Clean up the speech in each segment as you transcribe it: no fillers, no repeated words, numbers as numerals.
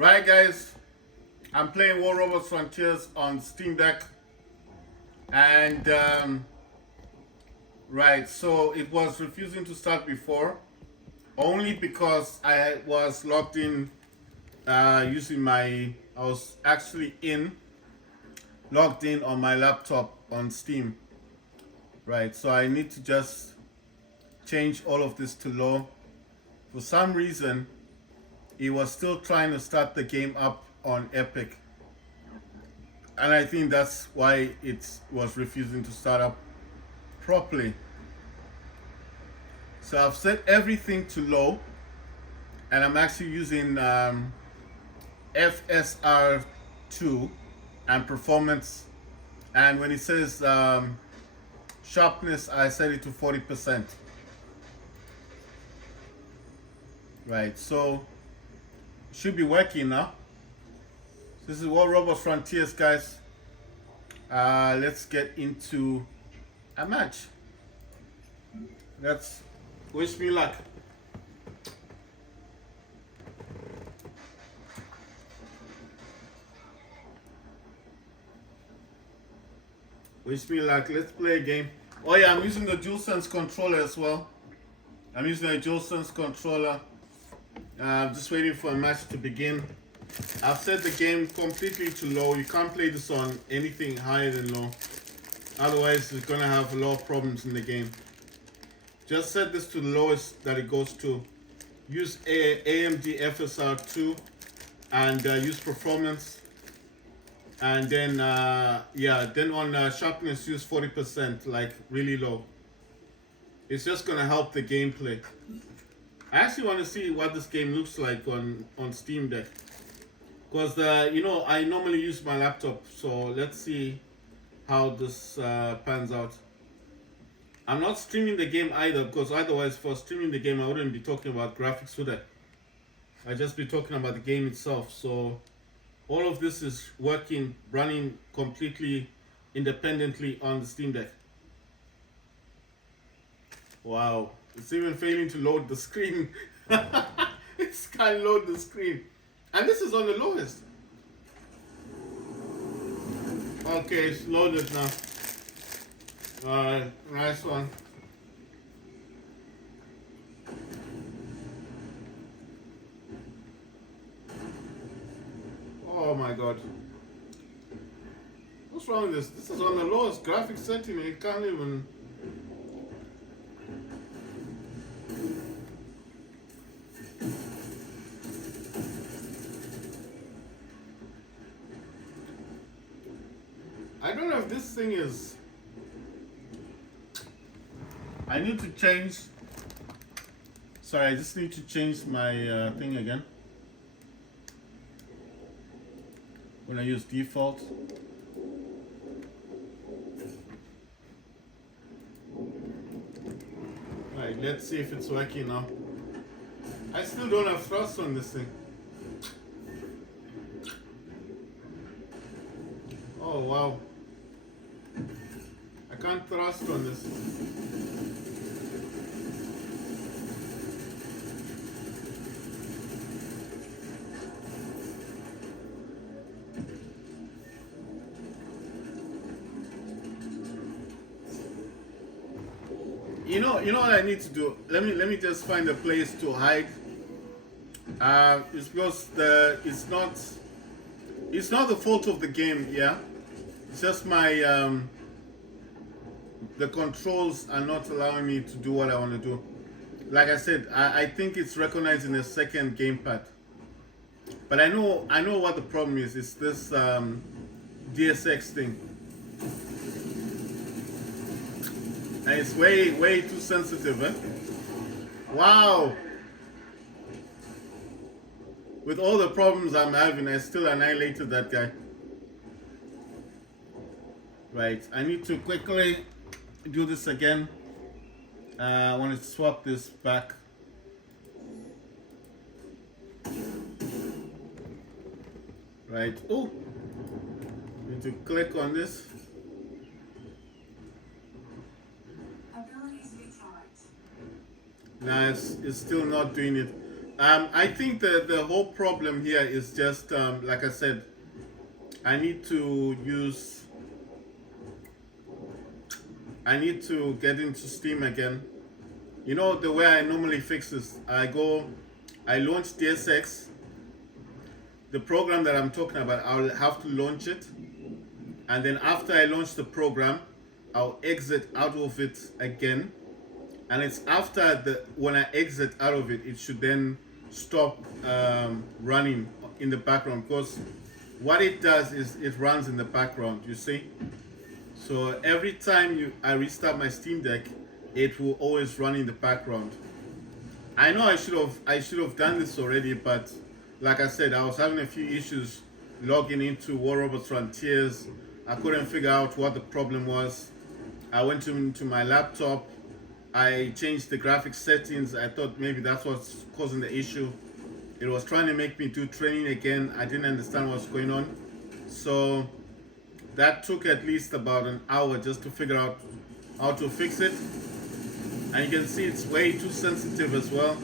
Right, guys, I'm playing War Robots Frontiers on Steam Deck, and right, so it was refusing to start before, only because I was logged in using I was actually logged in on my laptop on Steam. Right, so I need to just change all of this to low. For some reason, it was still trying to start the game up on Epic. And I think that's why it was refusing to start up properly. So I've set everything to low, and I'm actually using FSR2 and performance. And when it says sharpness, I set it to 40%. Right, so should be working now. This is War Robots Frontiers, guys. Let's get into a match. Let's wish me luck. Wish me luck. Let's play a game. Oh yeah, I'm using the DualSense controller as well. I'm using a DualSense controller. Just waiting for a match to begin. I've set the game completely to low. You can't play this on anything higher than low. Otherwise, it's gonna have a lot of problems in the game. Just set this to the lowest that it goes to. Use AMD FSR2 and use performance. And then, then on sharpness, use 40%, like really low. It's just gonna help the gameplay. I actually want to see what this game looks like on Steam Deck. Because, I normally use my laptop, so let's see how this pans out. I'm not streaming the game either, because otherwise for streaming the game I wouldn't be talking about graphics, would I? I'd just be talking about the game itself. So all of this is running completely independently on the Steam Deck. Wow, it's even failing to load the screen. It can't load the screen. And this is on the lowest. Okay, it's loaded now. Alright, nice one. Oh my god. What's wrong with this? This is on the lowest graphics setting. It can't even... I don't know if this thing is... I need to change... Sorry, I just need to change my thing again. When I use default. Alright, let's see if it's working now. I still don't have thrust on this thing. Oh wow. I can't thrust on this. You know what I need to do? Let me just find a place to hide. It's because it's not the fault of the game, yeah. It's just my the controls are not allowing me to do what I want to do. Like I said, I think it's recognizing a second gamepad. But I know what the problem is. It's this DSX thing. And it's way too sensitive, eh? Wow! With all the problems I'm having, I still annihilated that guy. Right, I need to quickly do this again. I want to swap this back. Right, oh! Need to click on this. Nah, it's still not doing it. I think the whole problem here is just like I said, I need to use I need to get into Steam again. You know, the way I normally fix this, I launch DSX, the program that I'm talking about. I'll have to launch it, and then after I launch the program, I'll exit out of it again, and it's after when I exit out of it, it should then stop running in the background, because what it does is it runs in the background, you see. So every time I restart my Steam Deck, it will always run in the background. I know I should have done this already, but like I said, I was having a few issues logging into War Robots Frontiers. I couldn't figure out what the problem was. I went into my laptop. I changed the graphics settings. I thought maybe that's what's causing the issue. It was trying to make me do training again. I didn't understand what's going on. So that took at least about an hour just to figure out how to fix it. And you can see it's way too sensitive as well.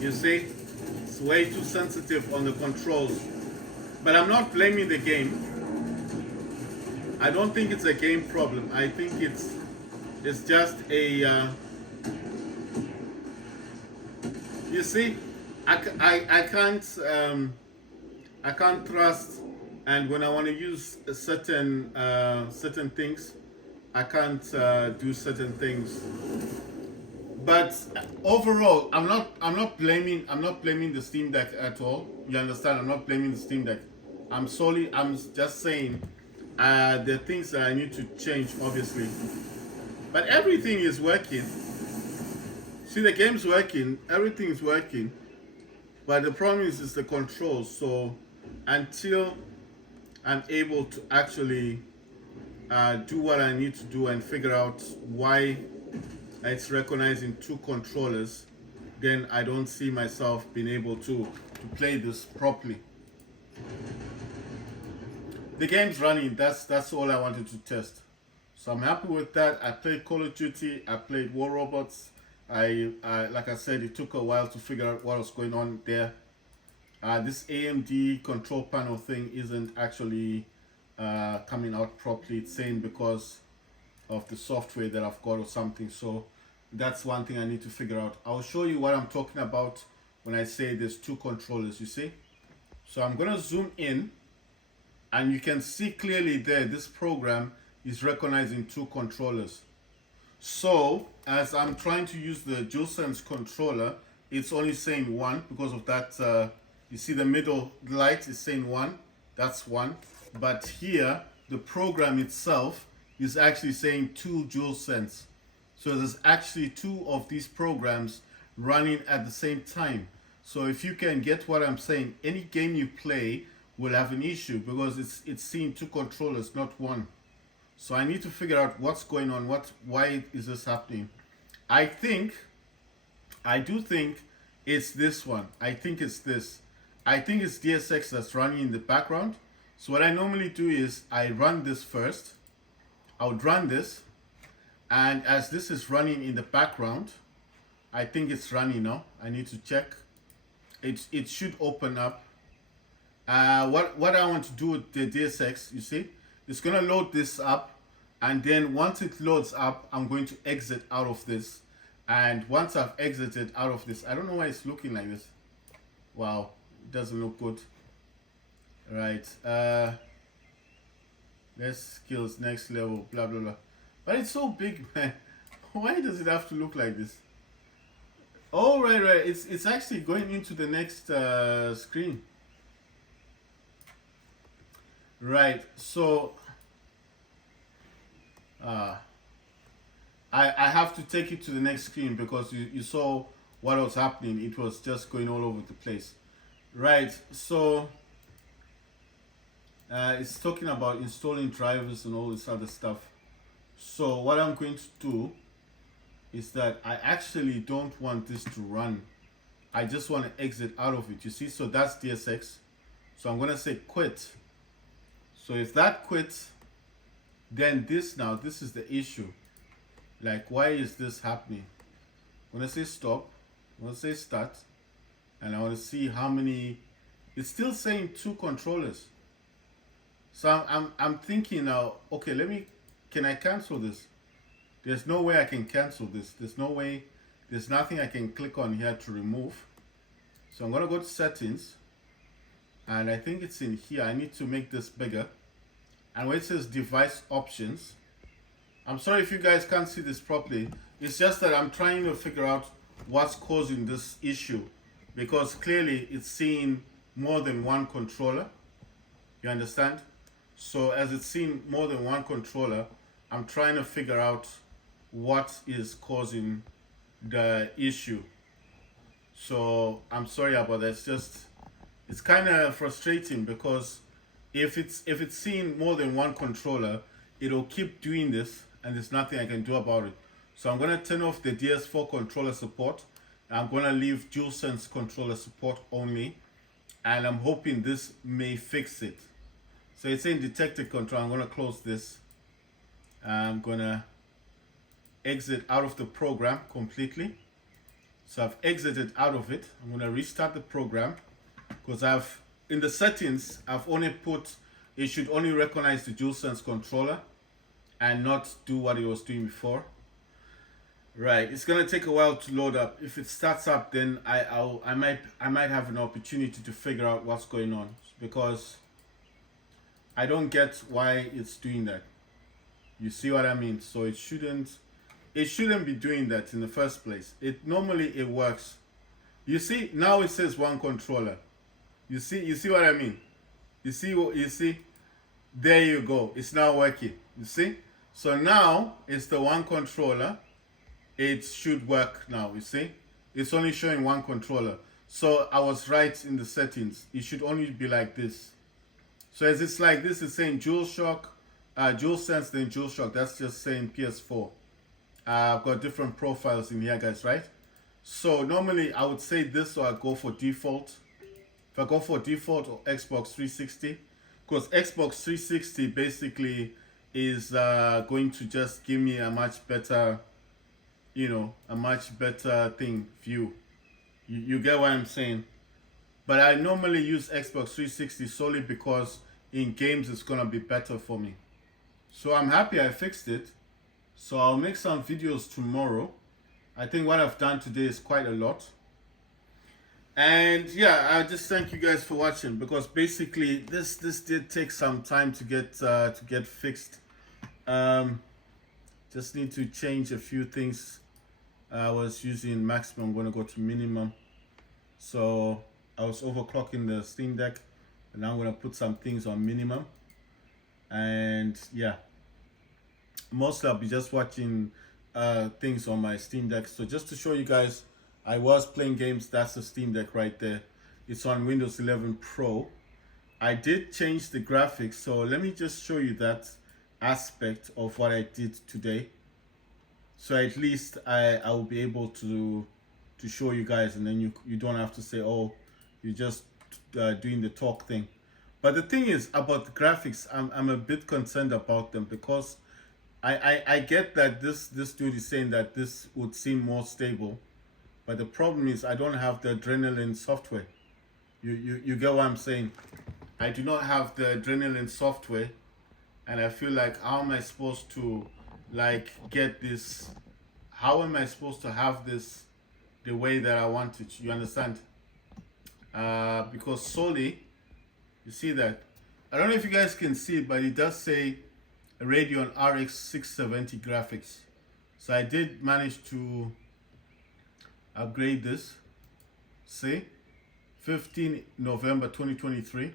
You see, it's way too sensitive on the controls. But I'm not blaming the game. I don't think it's a game problem. I think it's just a you see, I can't trust, and when I want to use certain things, I can't do certain things. But overall, I'm not blaming the Steam Deck at all. You understand? I'm not blaming the Steam Deck. I'm just saying the things that I need to change, obviously. But everything is working. See, the game's working, everything is working. But the problem is the controls. So until I'm able to actually do what I need to do and figure out why it's recognizing two controllers, then I don't see myself being able to play this properly. The game's running. That's all I wanted to test. So I'm happy with that. I played Call of Duty. I played War Robots. I like I said, it took a while to figure out what was going on there. This AMD control panel thing isn't actually coming out properly. It's saying because of the software that I've got or something. So that's one thing I need to figure out. I'll show you what I'm talking about when I say there's two controllers, you see. So I'm gonna zoom in, and you can see clearly there this program is recognizing two controllers. So as I'm trying to use the DualSense controller, it's only saying one because of that. You see the middle light is saying one, that's one. But here, the program itself is actually saying two DualSense. So there's actually two of these programs running at the same time. So if you can get what I'm saying, any game you play will have an issue because it's seeing two controllers, not one. So I need to figure out what's going on, why is this happening. I do think it's this one. I think it's this. I think it's DSX that's running in the background. So what I normally do is I run this first. I would run this, and as this is running in the background, I think it's running now. I need to check. It should open up. What I want to do with the DSX, you see, it's gonna load this up, and then once it loads up, I'm going to exit out of this. And once I've exited out of this, I don't know why it's looking like this. Wow, it doesn't look good. Right. Let's skills next level, blah blah blah. But it's so big, man. Why does it have to look like this? Oh right. It's actually going into the next screen. Right. So I have to take it to the next screen because you saw what was happening. It was just going all over the place. Right. So it's talking about installing drivers and all this other stuff. So what I'm going to do is that I actually don't want this to run. I just want to exit out of it. You see, so that's DSX. So I'm going to say quit. So if that quits, then this is the issue. Like, why is this happening? When I say stop, when I say start, and I want to see how many. It's still saying 2 controllers. So I'm thinking now, okay, can I cancel this? There's no way I can cancel this. There's no way, there's nothing I can click on here to remove. So I'm gonna go to settings, and I think it's in here. I need to make this bigger. And where it says device options, I'm sorry if you guys can't see this properly. It's just that I'm trying to figure out what's causing this issue, because clearly it's seeing more than one controller. You understand? So as it's seeing more than one controller, I'm trying to figure out what is causing the issue. So I'm sorry about that. It's kind of frustrating, because if it's seeing more than one controller, it'll keep doing this, and there's nothing I can do about it. So I'm gonna turn off the DS4 controller support. I'm gonna leave DualSense controller support only, and I'm hoping this may fix it. So it's saying detected control. I'm gonna close this. I'm gonna exit out of the program completely. So I've exited out of it. I'm gonna restart the program, because in the settings, I've only put, it should only recognize the DualSense controller and not do what it was doing before. Right, it's gonna take a while to load up. If it starts up, then I might have an opportunity to figure out what's going on, because I don't get why it's doing that. You see what I mean? So it shouldn't be doing that in the first place. Normally it works. You see, now it says one controller. You see what I mean? You see? There you go. It's now working. You see? So now it's the one controller. It should work now, you see? It's only showing one controller. So I was right in the settings. It should only be like this. So as it's like this, it's saying DualShock, DualSense, then DualShock. That's just saying PS4. I've got different profiles in here, guys, right? So normally I would say this, or I go for default. If I go for default or Xbox 360, because Xbox 360 basically is going to just give me a much better, a much better view. You get what I'm saying? But I normally use Xbox 360 solely because in games it's gonna be better for me. So I'm happy I fixed it. So I'll make some videos tomorrow. I think what I've done today is quite a lot. And yeah, I just thank you guys for watching, because basically this did take some time to get fixed. Just need to change a few things. I was using maximum. I'm gonna go to minimum. So I was overclocking the Steam Deck, and I'm gonna put some things on minimum. And yeah, mostly I'll be just watching things on my Steam Deck. So just to show you guys, I was playing games. That's the Steam Deck right there. It's on Windows 11 Pro. I did change the graphics, so let me just show you that aspect of what I did today. So at least I will be able to show you guys, and then you don't have to say, oh, you're just doing the talk thing. But the thing is about the graphics, I'm a bit concerned about them, because I get that this dude is saying that this would seem more stable, but the problem is I don't have the Adrenaline software. You get what I'm saying? I do not have the Adrenaline software, and I feel like, how am I supposed to get this? How am I supposed to have this the way that I want it? You understand? Because solely, you see that, I don't know if you guys can see it, but it does say Radeon RX 670 graphics. So I did manage to upgrade this. See, 15 November 2023,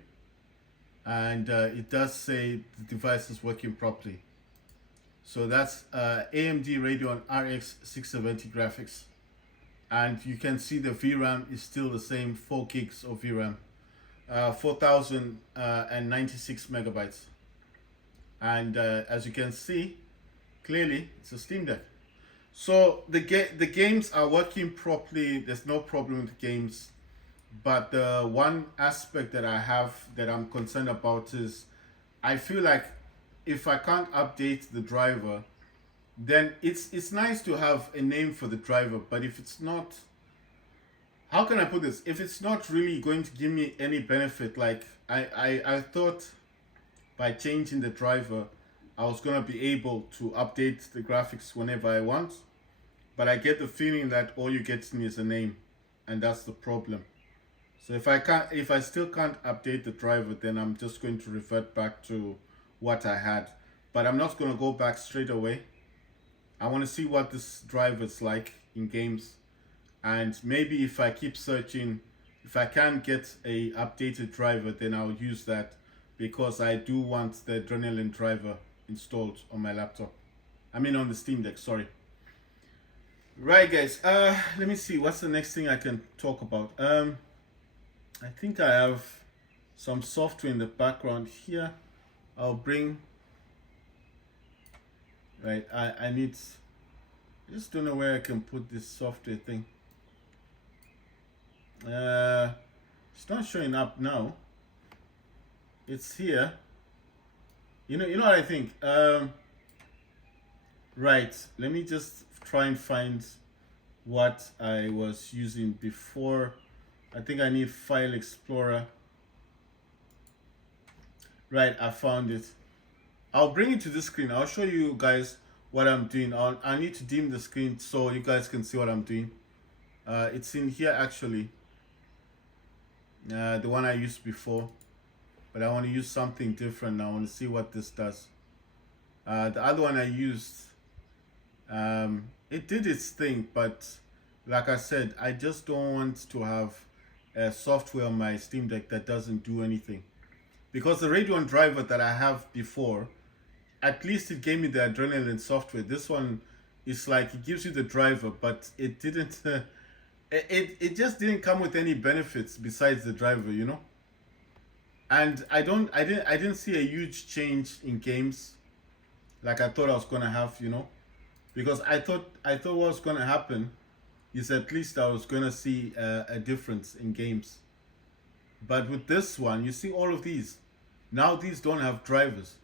and it does say the device is working properly. So that's AMD Radeon RX 670 graphics, and you can see the VRAM is still the same, 4 gigs of VRAM, 4096 megabytes. And as you can see, clearly it's a Steam Deck. So the games are working properly. There's no problem with the games. But the one aspect that I'm concerned about is, I feel like if I can't update the driver, then it's nice to have a name for the driver, but if it's not how can I put this? If it's not really going to give me any benefit, like I thought by changing the driver, I was gonna be able to update the graphics whenever I want. But I get the feeling that all you get me is a name, and that's the problem. So if I still can't update the driver, then I'm just going to revert back to what I had. But I'm not gonna go back straight away. I want to see what this driver is like in games, and maybe if I keep searching, if I can get a updated driver, then I'll use that, because I do want the Adrenaline driver installed on my laptop. I mean on the Steam Deck, sorry. Right guys, let me see what's the next thing I can talk about. I think I have some software in the background here. I'll bring, right, I need, I just don't know where I can put this software thing. It's not showing up now. It's here. You know what I think? Right, let me just try and find what I was using before. I think I need File Explorer. Right, I found it. I'll bring it to the screen. I'll show you guys what I'm doing. I need to dim the screen so you guys can see what I'm doing. It's in here actually. The one I used before. But I want to use something different now. I want to see what this does. The other one I used, it did its thing, but like I said, I just don't want to have software on my Steam Deck that doesn't do anything. Because the Radeon driver that I have before, at least it gave me the Adrenaline software. This one is like, it gives you the driver, but it didn't, it just didn't come with any benefits besides the driver, you know? And I didn't see a huge change in games like I thought I was gonna have, you know? Because I thought what was gonna happen is at least I was gonna see a difference in games. But with this one, you see all of these. Now these don't have drivers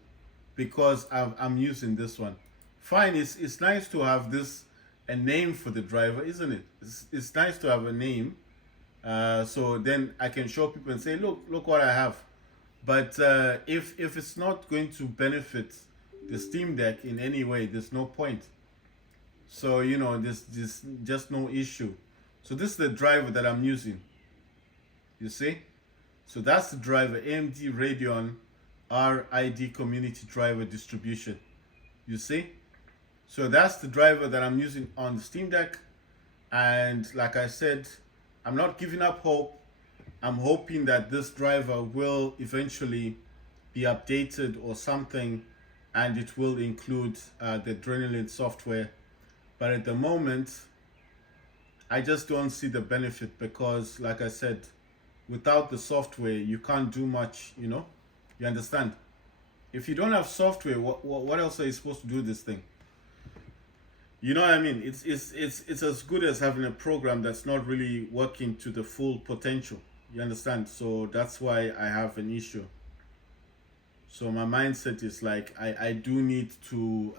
because I'm using this one. Fine, it's nice to have this, a name for the driver, isn't it? It's nice to have a name. So then I can show people and say, look what I have. But if it's not going to benefit the Steam Deck in any way, there's no point. So, you know, there's just no issue. So this is the driver that I'm using. You see? So that's the driver, AMD Radeon RID Community Driver Distribution. You see? So that's the driver that I'm using on the Steam Deck. And like I said, I'm not giving up hope. I'm hoping that this driver will eventually be updated or something, and it will include the Adrenaline software. But at the moment, I just don't see the benefit because, like I said, without the software, you can't do much, you know? You understand? If you don't have software, what else are you supposed to do this thing? You know what I mean? It's as good as having a program that's not really working to the full potential. You understand? So that's why I have an issue. So my mindset is like, I do need to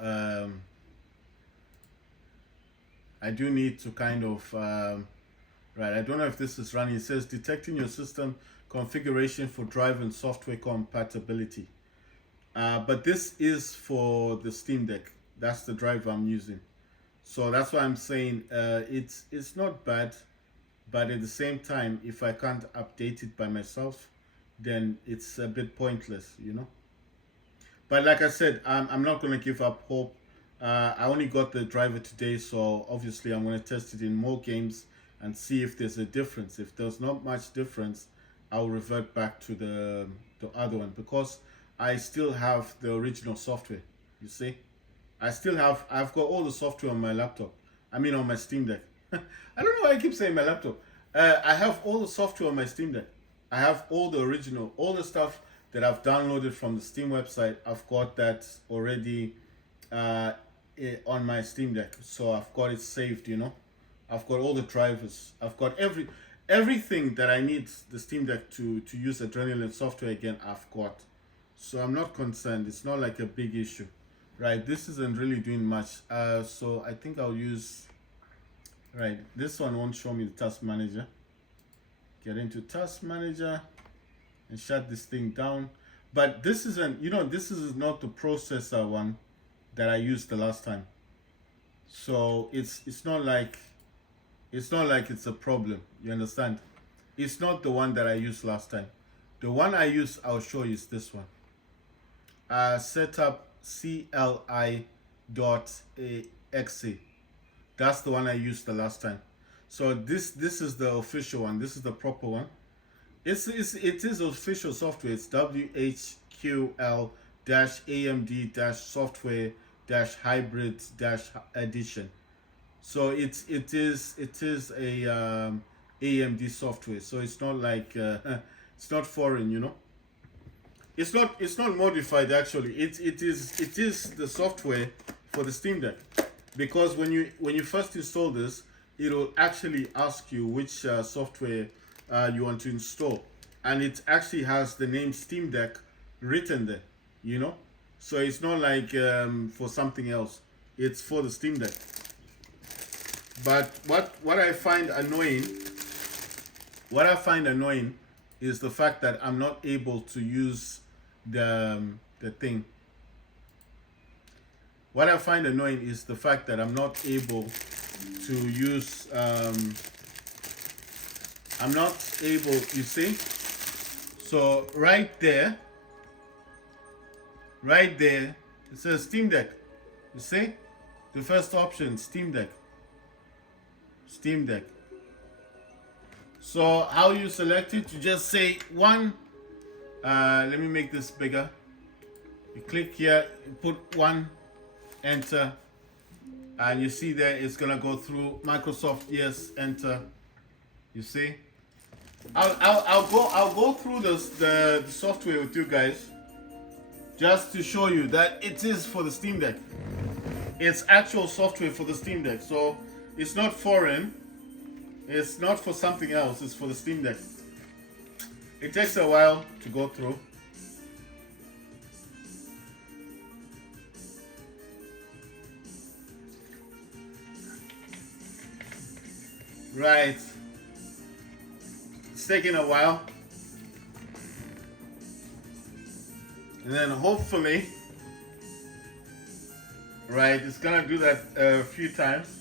kind of right, I don't know if this is running. It says detecting your system configuration for drive and software compatibility. But this is for the Steam Deck. That's the driver I'm using. So that's why I'm saying it's not bad, but at the same time, if I can't update it by myself, then it's a bit pointless, you know. But like I said, I'm not going to give up hope. I only got the driver today, so obviously I'm going to test it in more games and see if there's a difference. If there's not much difference, I'll revert back to the other one, because I still have the original software, you see. I've got all the software on my laptop. I mean on my Steam Deck. I don't know why I keep saying my laptop. I have all the software on my Steam Deck. I have all the original, all the stuff that I've downloaded from the Steam website. I've got that already on my Steam Deck. So I've got it saved, you know. I've got all the drivers. I've got everything that I need the Steam Deck to use Adrenaline software again, I've got. So I'm not concerned. It's not like a big issue. Right, this isn't really doing much. So I think I'll use, right, this one won't show me the task manager. Get into Task Manager and shut this thing down. But this isn't, this is not the processor one that I used the last time. So it's not like it's a problem. You understand? It's not the one that I used last time. The one I used, I'll show you, is this one. Setup CLI.exe. That's the one I used the last time. So this is the official one. This is the proper one. It is official software. It's WHQL-AMD-software-hybrid-edition. So it is a AMD software. So it's not like it's not foreign. It's not modified actually. It is the software for the Steam Deck, because when you first install this, it'll actually ask you which software you want to install, and it actually has the name Steam Deck written there. So it's not like for something else. It's for the Steam Deck. But what I find annoying is the fact that I'm not able to use the thing. What I find annoying is the fact that I'm not able to use you see. So right there it says Steam Deck. You see the first option, Steam Deck. So how you select it, you just say one. Let me make this bigger. You click here, you put one, enter, and you see there it's gonna go through Microsoft. Yes, enter. You see, I'll go through the software with you guys, just to show you that it is for the Steam Deck. It's actual software for the Steam Deck, so it's not foreign. It's not for something else. It's for the Steam Deck. It takes a while to go through. Right. It's taking a while. And then hopefully, right, it's gonna do that a few times.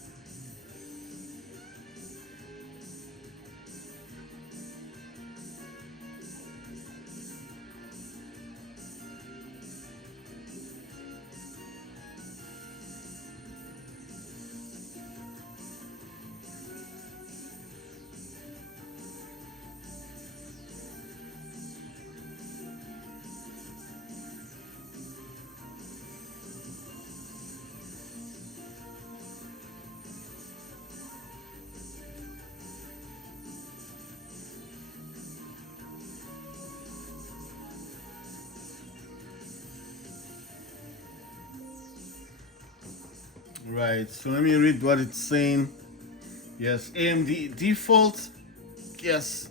Right, so let me read what it's saying. Yes, AMD default. Yes.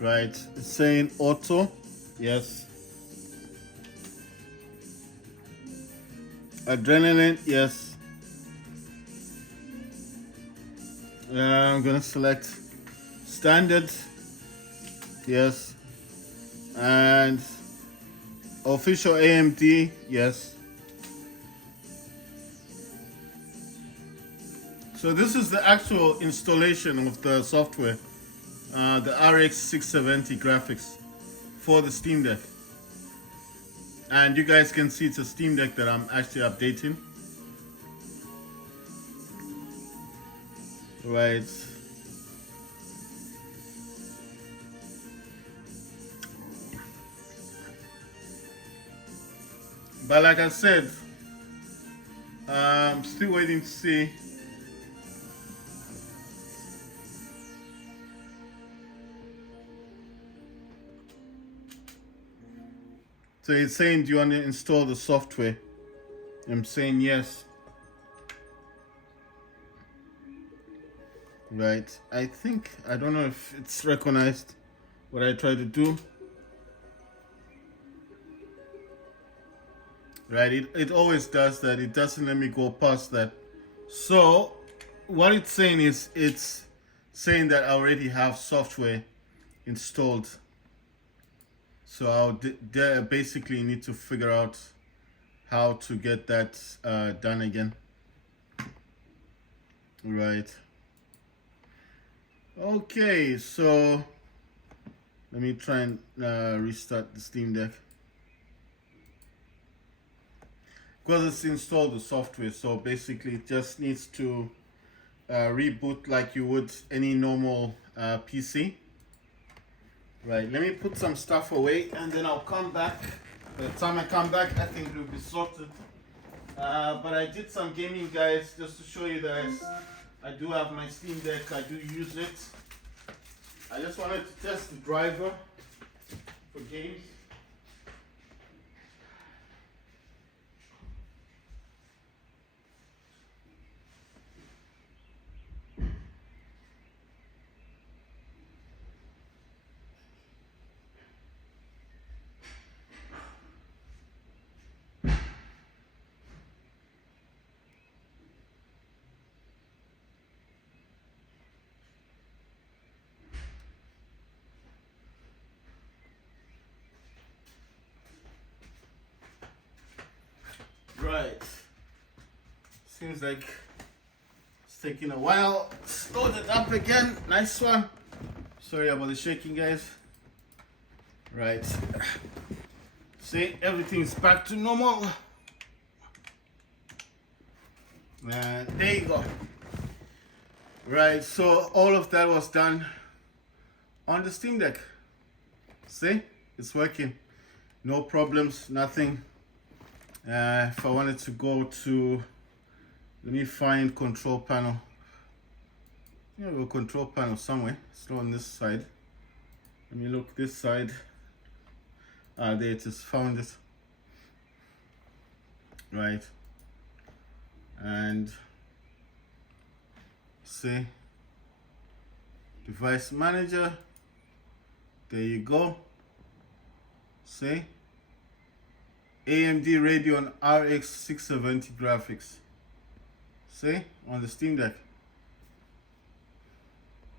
Right, it's saying auto. Yes. Adrenaline. Yes. I'm gonna select standard. Yes. And official AMD. Yes. So this is the actual installation of the software, the RX 670 graphics for the Steam Deck. And you guys can see it's a Steam Deck that I'm actually updating. Right. But like I said, I'm still waiting to see. So it's saying, do you want to install the software? I'm saying yes. Right. I don't know if it's recognized what I try to do. Right, it always does that. It doesn't let me go past that So what it's saying is it's saying that I already have software installed. So I'll basically need to figure out how to get that done again. Right. Okay, so let me try and restart the Steam Deck. Because it's installed the software, so basically it just needs to reboot like you would any normal PC. Right, let me put some stuff away and then I'll come back. By the time I come back, I think it will be sorted. But I did some gaming, guys, just to show you guys. I do have my Steam Deck, I do use it. I just wanted to test the driver for games. Right. Seems like it's taking a while. Let's load it up again. Nice one. Sorry about the shaking, guys. Right. See, everything's back to normal. And there you go. Right, so all of that was done on the Steam Deck. See, it's working. No problems, nothing. If I wanted to go to, let me find control panel. Yeah, we have a control panel somewhere. It's not on this side. Let me look this side. There it is, found it. Right. And see, device manager. There you go. See, AMD Radeon RX 670 graphics. See, on the Steam Deck.